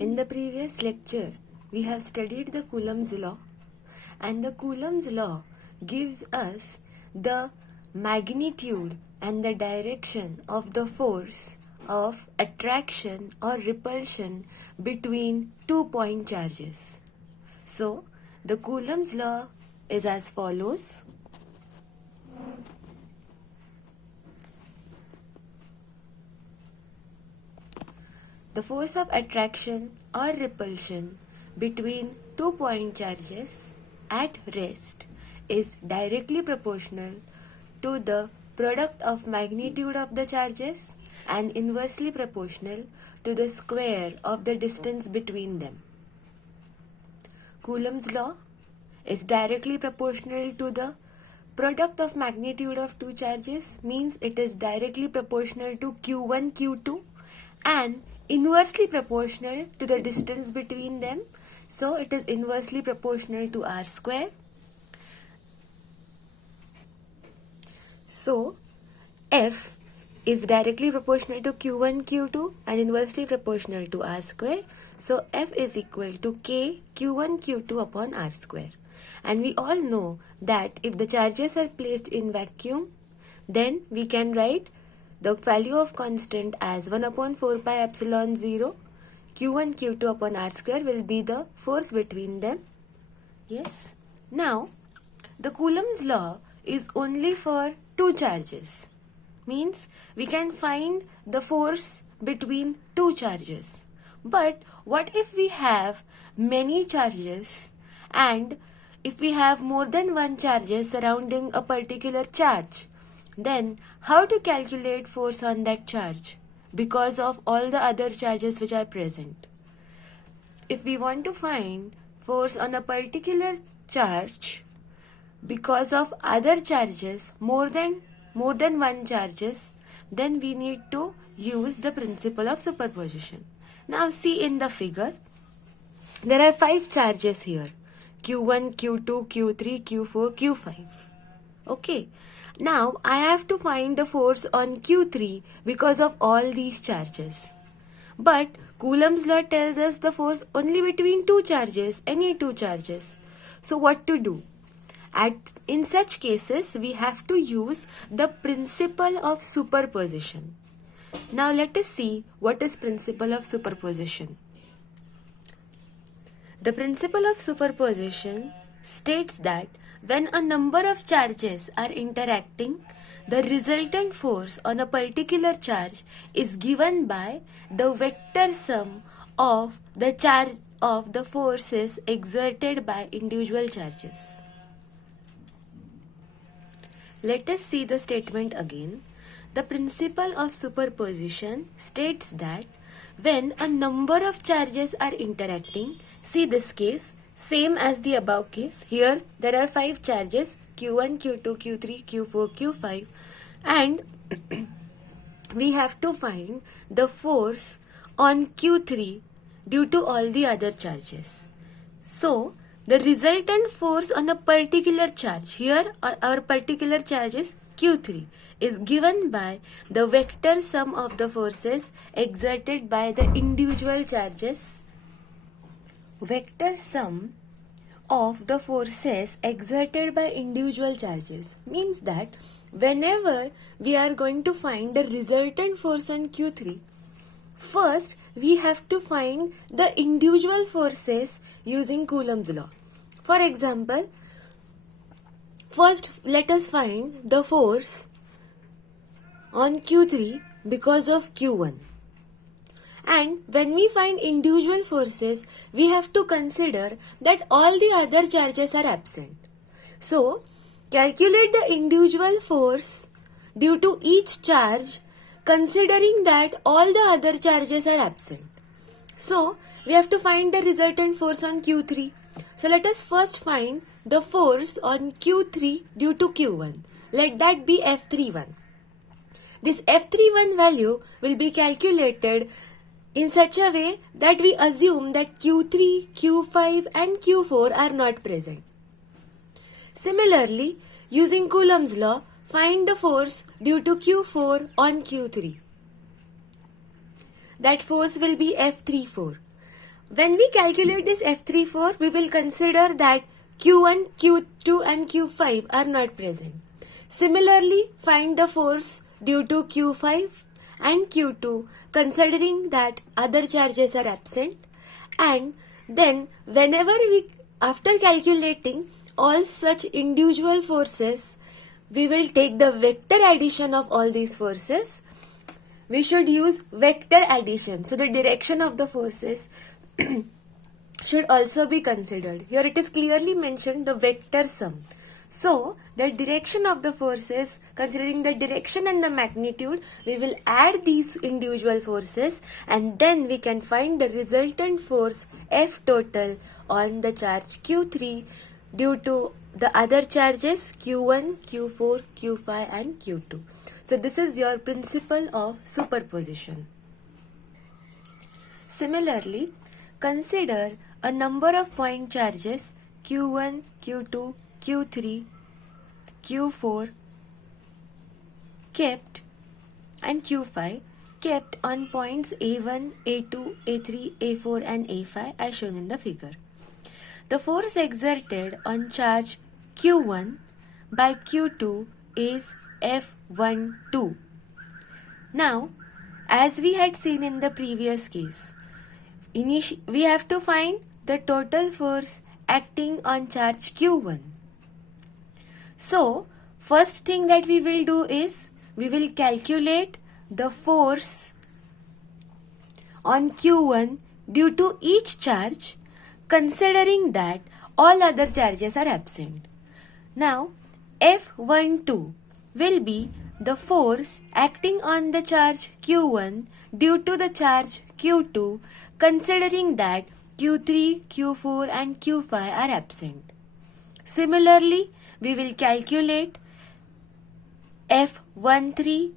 In the previous lecture, we have studied the Coulombs law, and the Coulombs law gives us the magnitude and the direction of the force of attraction or repulsion between 2-point charges. So, the Coulombs law is as follows. The force of attraction or repulsion between 2-point charges at rest is directly proportional to the product of magnitude of the charges and inversely proportional to the square of the distance between them. Coulombs law is directly proportional to the product of magnitude of two charges, means it is directly proportional to Q1, Q2, and inversely proportional to the distance between them. So it is inversely proportional to R square. So F is directly proportional to Q1, Q2 and inversely proportional to R square. So F is equal to K Q1, Q2 upon R square. And we all know that if the charges are placed in vacuum, then we can write the value of constant as 1 upon 4 pi epsilon 0 Q1 Q2 upon R square will be the force between them. Yes. Now, the Coulombs law is only for two charges. Means we can find the force between two charges. But what if we have many charges, and if we have more than one charges surrounding a particular charge? Then how to calculate force on that charge because of all the other charges which are present? If we want to find force on a particular charge because of other charges, more than one charges, then we need to use the principle of superposition. Now see in the figure, there are 5 charges here: Q1, Q2, Q3, Q4, Q5. Okay. Now I have to find the force on Q3 because of all these charges. But Coulombs law tells us the force only between two charges, any two charges. So what to do? In such cases, we have to use the principle of superposition. Now let us see what is principle of superposition. The principle of superposition states that when a number of charges are interacting, the resultant force on a particular charge is given by the vector sum of the charge of the forces exerted by individual charges. Let us see the statement again. The principle of superposition states that when a number of charges are interacting, see this case, same as the above case. Here there are 5 charges, Q1, Q2, Q3, Q4, Q5, and we have to find the force on Q3 due to all the other charges. So the resultant force on a particular charge, here our particular charge is Q3, is given by the vector sum of the forces exerted by the individual charges. Vector sum of the forces exerted by individual charges means that whenever we are going to find the resultant force on Q3, first we have to find the individual forces using Coulombs law. For example, first let us find the force on Q3 because of Q1. And when we find individual forces, we have to consider that all the other charges are absent. So, calculate the individual force due to each charge considering that all the other charges are absent. So, we have to find the resultant force on Q3. So, let us first find the force on Q3 due to Q1. Let that be F31. This F31 value will be calculated in such a way that we assume that Q3, Q5 and Q4 are not present. Similarly, using Coulombs law, find the force due to Q4 on Q3. That force will be F34. When we calculate this F34, we will consider that Q1, Q2 and Q5 are not present. Similarly, find the force due to Q5 and Q2 considering that other charges are absent, and then whenever after calculating all such individual forces, we will take the vector addition of all these forces. We should use vector addition. So the direction of the forces should also be considered. Here it is clearly mentioned the vector sum. So the direction of the forces, considering the direction and the magnitude, we will add these individual forces and then we can find the resultant force F total on the charge Q3 due to the other charges Q1, Q4, Q5 and Q2. So this is your principle of superposition. Similarly, consider a number of point charges Q1, Q2, Q3, Q4 kept and Q5 kept on points A1, A2, A3, A4 and A5 as shown in the figure. The force exerted on charge Q1 by Q2 is F12. Now, as we had seen in the previous case, we have to find the total force acting on charge Q1. So, first thing that we will do is, we will calculate the force on Q1 due to each charge, considering that all other charges are absent. Now, F12 will be the force acting on the charge Q1 due to the charge Q2, considering that Q3, Q4 and Q5 are absent. Similarly, we will calculate F13,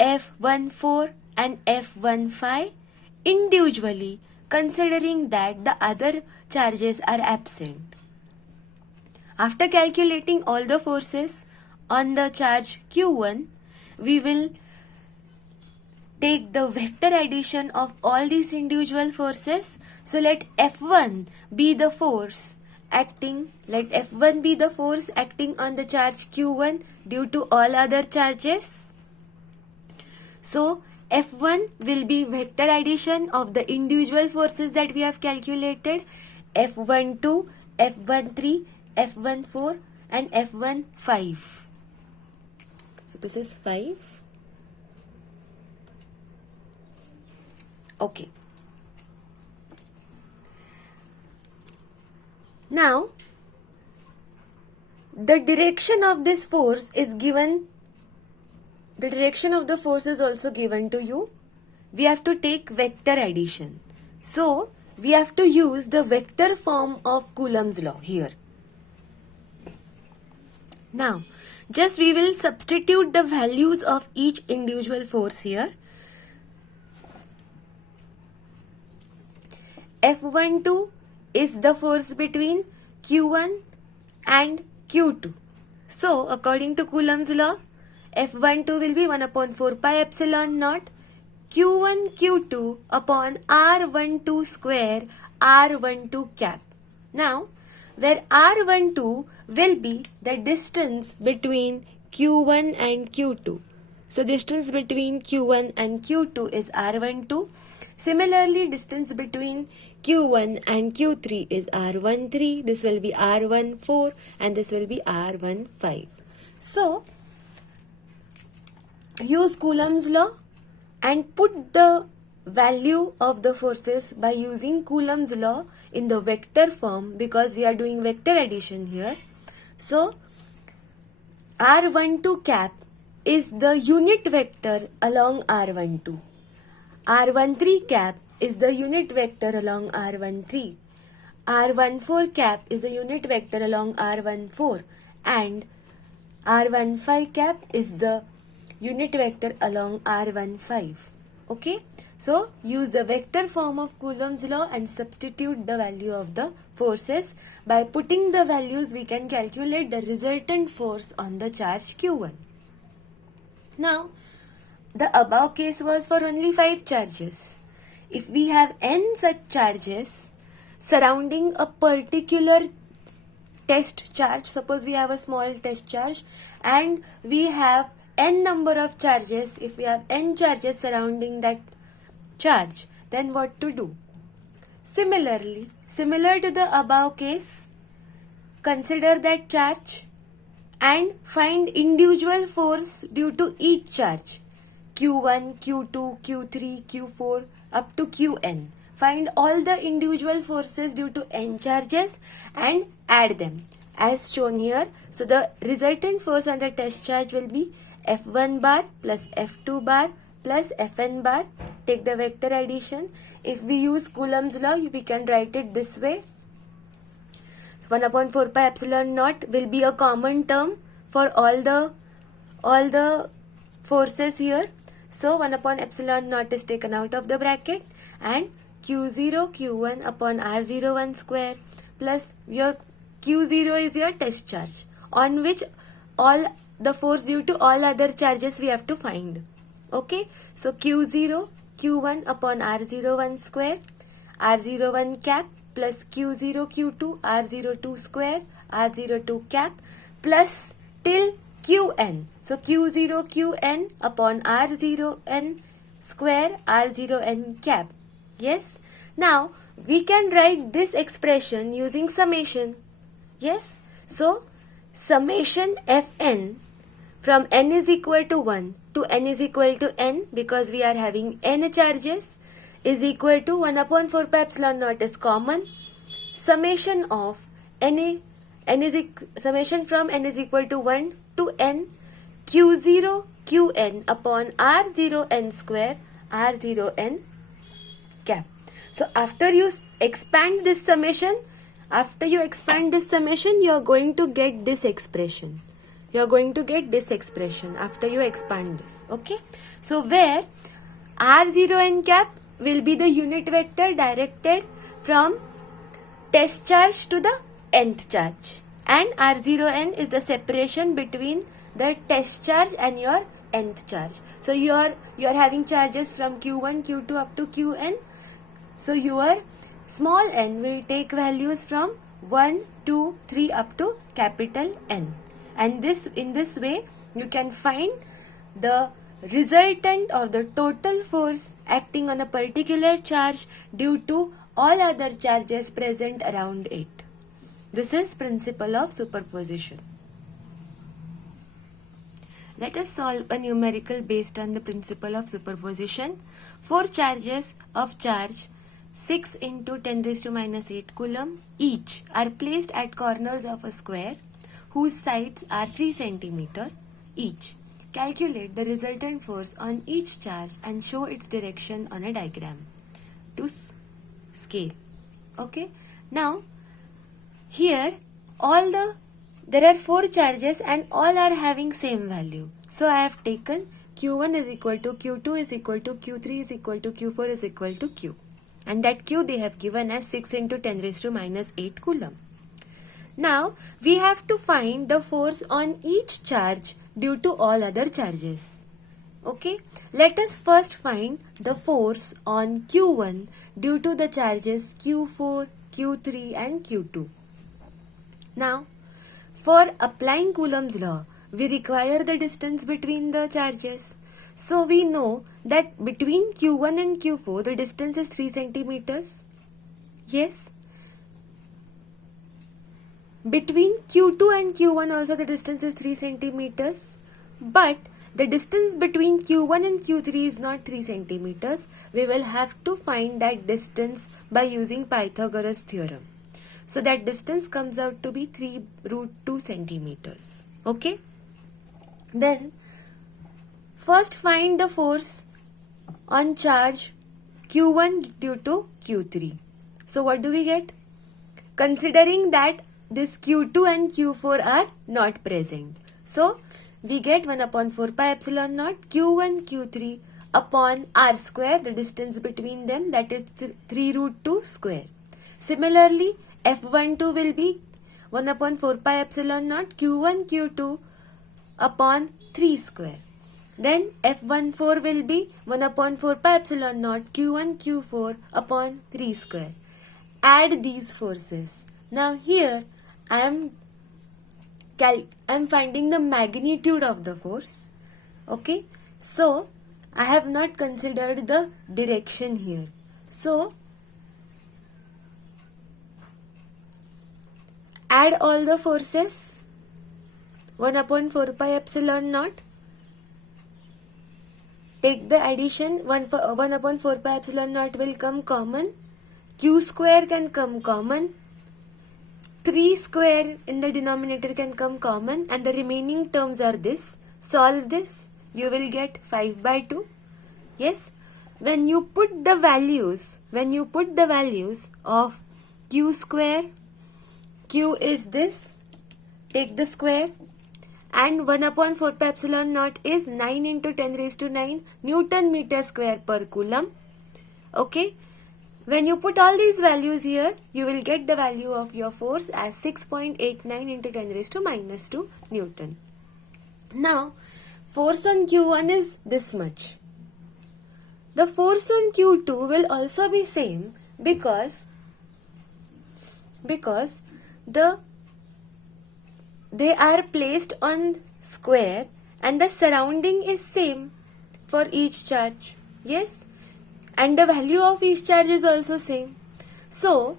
F14 and F15 individually, considering that the other charges are absent. After calculating all the forces on the charge Q1, we will take the vector addition of all these individual forces. So let F1 be the force acting on the charge Q1 due to all other charges. So F1 will be vector addition of the individual forces that we have calculated, F12, F13, F14 and F15. So this is 5. Okay. Now, the direction of this force is given, the direction of the force is also given to you. We have to take vector addition. So, we have to use the vector form of Coulombs law here. Now, just we will substitute the values of each individual force here. F12 is the force between Q1 and Q2. So, according to Coulombs law, F12 will be 1 upon 4 pi epsilon naught Q1 Q2 upon R12 square R12 cap. Now, where R12 will be the distance between Q1 and Q2. So, distance between Q1 and Q2 is R12. Similarly, distance between Q1 and Q3 is R13. This will be R14 and this will be R15. So, use Coulombs law and put the value of the forces by using Coulombs law in the vector form, because we are doing vector addition here. So, R12 cap is the unit vector along R12. R13 cap is the unit vector along R13. R14 cap is the unit vector along R14 and R15 cap is the unit vector along R15. Okay, so use the vector form of Coulombs law and substitute the value of the forces. By putting the values, we can calculate the resultant force on the charge Q1. Now, the above case was for only 5 charges. If we have n such charges, surrounding a particular test charge. Suppose we have a small test charge and we have n number of charges. If we have n charges surrounding that charge, then what to do? Similarly, similar to the above case, consider that charge and find individual force due to each charge. Q1, Q2, Q3, Q4 up to Qn. Find all the individual forces due to n charges and add them as shown here. So the resultant force on the test charge will be F1 bar plus F2 bar plus Fn bar. Take the vector addition. If we use Coulombs law, we can write it this way. So 1 upon 4 pi epsilon naught will be a common term for all the forces here. So 1 upon epsilon naught is taken out of the bracket and Q0 Q1 upon R01 square plus your Q0 is your test charge on which all the force due to all other charges we have to find. Okay, so Q0 Q1 upon R01 square, R01 cap plus Q0 Q2 R02 square, R02 cap plus till Qn. So Q0 Qn upon R0n square, R0n cap. Yes. Now we can write this expression using summation. Yes. So summation Fn from n is equal to 1 to n is equal to n, because we are having n charges, is equal to 1 upon 4 pi epsilon naught is common. Summation of summation from n is equal to 1 to n Q0 Qn upon R0n square, R0n cap. So after you expand this summation, you are going to get this expression. After you expand this. Okay. So where R0n cap will be the unit vector directed from test charge to the nth charge, and R0n is the separation between the test charge and your nth charge. So you are having charges from Q1, Q2 up to Qn. So your small n will take values from 1, 2, 3 up to capital N. And in this way you can find the resultant or the total force acting on a particular charge due to all other charges present around it. This is principle of superposition. Let us solve a numerical based on the principle of superposition. 4 charges of charge 6 into 10 raised to minus 8 coulomb each are placed at corners of a square whose sides are 3 cm each. Calculate the resultant force on each charge and show its direction on a diagram to scale. Okay. Now here there are 4 charges and all are having same value. So I have taken Q1 is equal to Q2 is equal to Q3 is equal to Q4 is equal to Q. And that Q they have given as 6 into 10 raised to minus 8 coulomb. Now we have to find the force on each charge due to all other charges. Okay. Let us first find the force on Q1 due to the charges Q4, Q3 and Q2. Now for applying Coulombs law, we require the distance between the charges. So we know that between Q1 and Q4 the distance is 3 centimeters. Yes. Between Q2 and Q1 also the distance is 3 centimeters. But the distance between Q1 and Q3 is not 3 centimeters. We will have to find that distance by using Pythagoras theorem. So that distance comes out to be 3 root 2 centimeters. Okay. Then first find the force on charge Q1 due to Q3. So what do we get? Considering that this Q2 and Q4 are not present. So we get 1 upon 4 pi epsilon naught Q1 Q3 upon R square, the distance between them, that is 3 root 2 square. Similarly, F12 will be 1 upon 4 pi epsilon naught Q1 Q2 upon 3 square. Then F14 will be 1 upon 4 pi epsilon naught Q1 Q4 upon 3 square. add these forces. Now here I am finding the magnitude of the force. Okay, so I have not considered the direction here. So add all the forces. 1 upon 4 pi epsilon naught. Take the addition. 1 upon 4 pi epsilon naught will come common. Q square can come common. 3 square in the denominator can come common, and the remaining terms are this. Solve this. You will get 5 by 2. Yes. When you put the values of Q square, Q is this. Take the square. And 1 upon 4 pi epsilon naught is 9 into 10 raised to 9 Newton meter square per coulomb. Okay. When you put all these values here, you will get the value of your force as 6.89 into 10 raised to minus 2 Newton. Now, force on Q1 is this much. The force on Q2 will also be same because they are placed on square and the surrounding is same for each charge. Yes, and the value of each charge is also same. So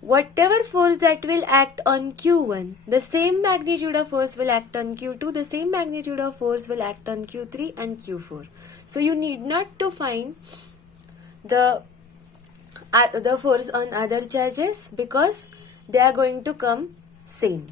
whatever force that will act on Q1, the same magnitude of force will act on Q2, the same magnitude of force will act on Q3 and Q4. So you need not to find the force on other charges because they are going to come same.